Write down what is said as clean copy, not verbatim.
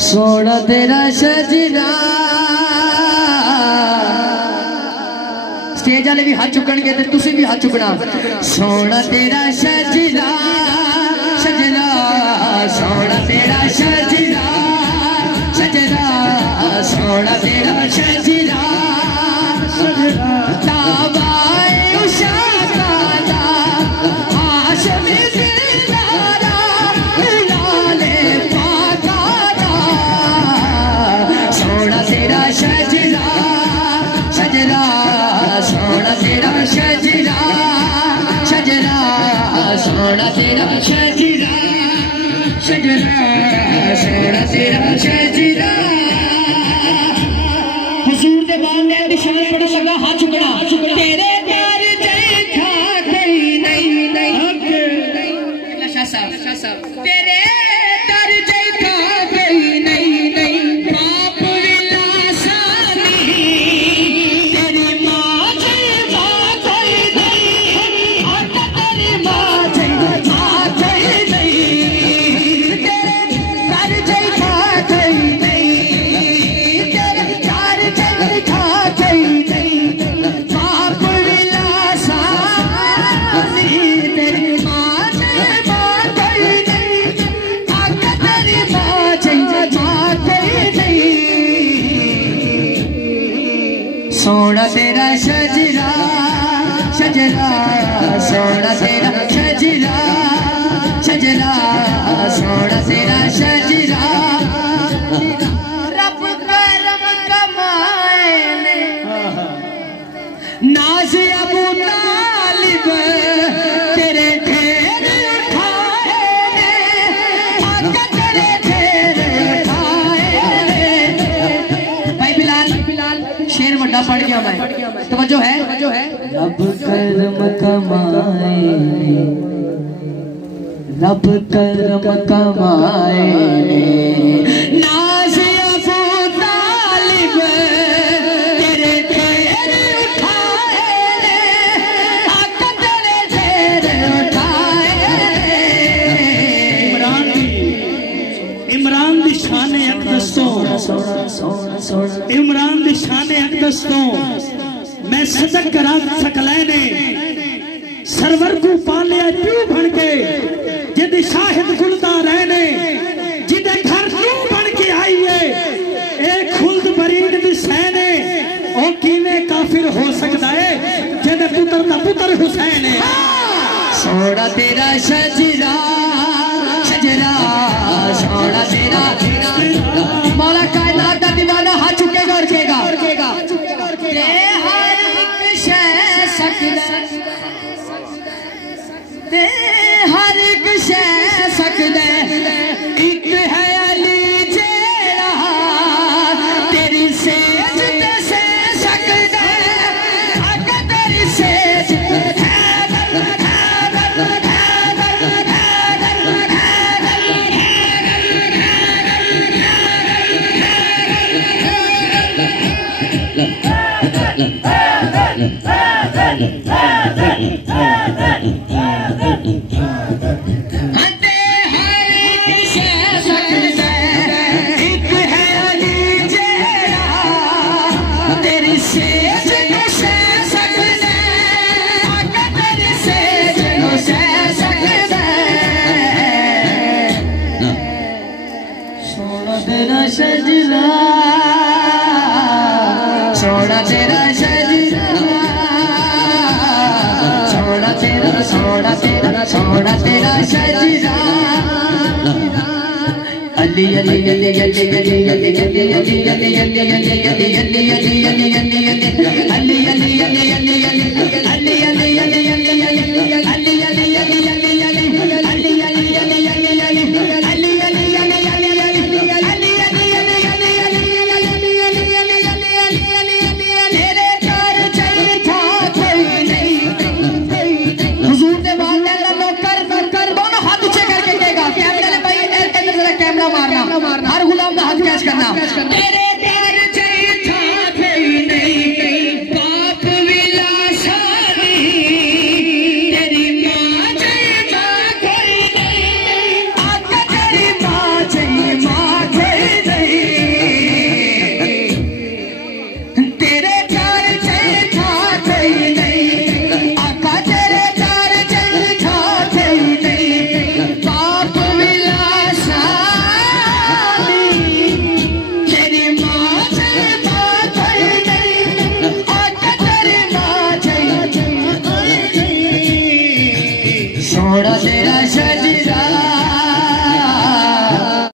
सोना तेरा सजना। स्टेज वाले भी हाथ चुकणगे ते तुसी भी हाथ चुकना। सोना तेरा सजना सजना, सोना तेरा सजना सजना, सोना तेरा सजना सजना। ताबाए उषा काला आशमी दिलदारा लाले पाकारा। सोना तेरा सजना सजना, सोना तेरा सजना सजना, सोना तेरा सजना सजना, सोना तेरा सजना। हुजूर दे बांदे दी शान पढ़ लगा हाथ चुकना। तेरे प्यार जैसा कोई नहीं नहीं। शाह साहब तेरे प्यार जैसा कोई नहीं नहीं। पाप विलासानी तेरी माँ जैसा कोई नहीं। तेरी माँ जैसा कोई नहीं। तेरे प्यार जैसा कोई नहीं। तेरे प्यार जैसा कोई नहीं। पाप विलासानी तेरी माँ जैसा कोई नहीं। तेरी माँ जैसा कोई नहीं। सोना तेरा सजना सजना, सोना तेरा सजना सजना, सोना तेरा सजना। रब करम कमाए ने नाज़ अबू तालिब तेरे ढेर उठाए ने। आका तेरे ढेर उठाए ने। भाई बिलाल शेर वड्डा पढ़ गया मैं, तवज्जो है। रब करम कमाए, रब करम कमाए नाज़ अबू तालिब तेरे ढेर उठाए ने। आका तेरे ढेर उठाए ने। इमरान दी शान अक़दस तो, इमरान दी शान अक़दस तो मैं सदक करा सकलै ने। सरवर को पालिया प्यू बन के जिदे शाहिद गुलदा रहने। जिदे घर क्यों बन के आईए एक खुल्द बरीद भी सहने। ओ किवें काफिर हो सकता है जिदे पुत्र दा पुत्र हुसैन है। सोना तेरा सजना सजना, सोना तेरा मौला कायनात दा दीवाना हाथ चुकेगा और कहेगा हर एक शय सकदा, ते हर एक शय सकदा। एक है अली जेड़ा तेरी सेज ते से सकदा। आका तेरी सेज सजना, सोना तेरा सजना, सोना तेरा सोना तेरा सोना तेरा सजना। अली अली अली अली अली अली अली अली अली अली अली अली अली अली अली अली हर गुलाम का हाथ कैच करना।